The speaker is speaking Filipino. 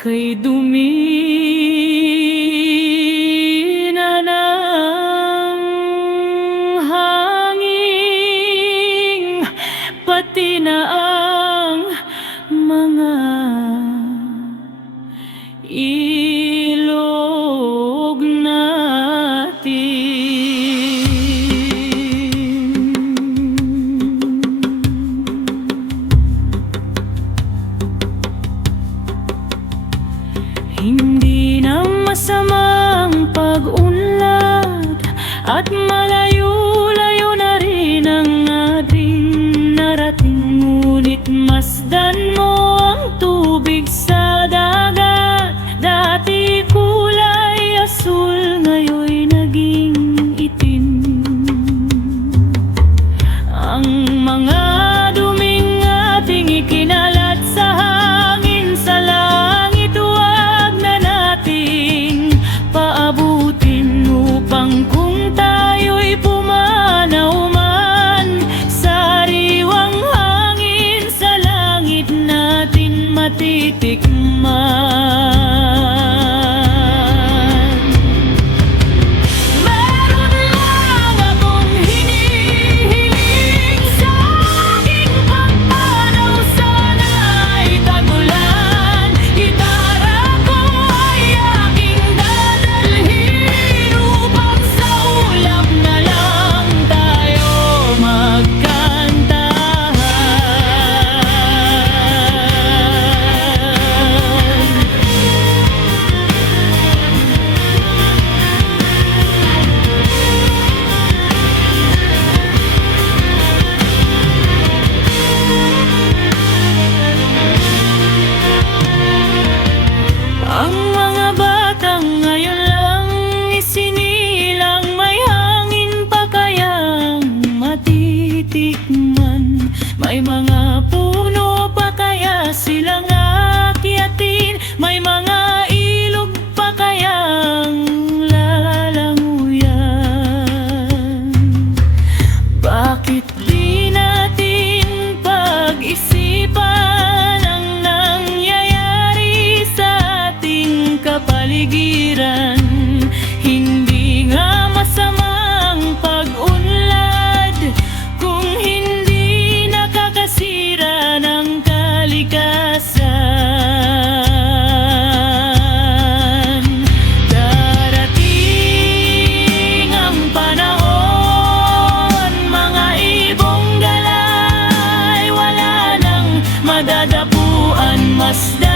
Kay dumi na ng hangin, pati na ang mga ilog natin. Hindi na masamang pag-unlad at malayo-layo na rin ang ating narating. Ngunit masdan mo ang tubig sa dagat. Dati kulay asul, ngayon'y naging itim. Ang mga duming ating ikinalat sa hangin, sa langit huwag na nating paabutin, upang kung tayo'y pumanaw man, sariwang hangin sa langit natin matitikman. Ang mga batang ngayon lang isinilang, may hangin pa kayang matitikman? May mga puno pa kaya silang aakyatin? May mga ilog pa kayang lalanguyan? Bakit di natin pag-isipan ang nangyayari sa kapaligiran? Hindi nga masamang pag-unlad kung hindi nakakasira ng kalikasan. Darating ang panahon, mga ibong galay, wala nang madadapuan. Masdan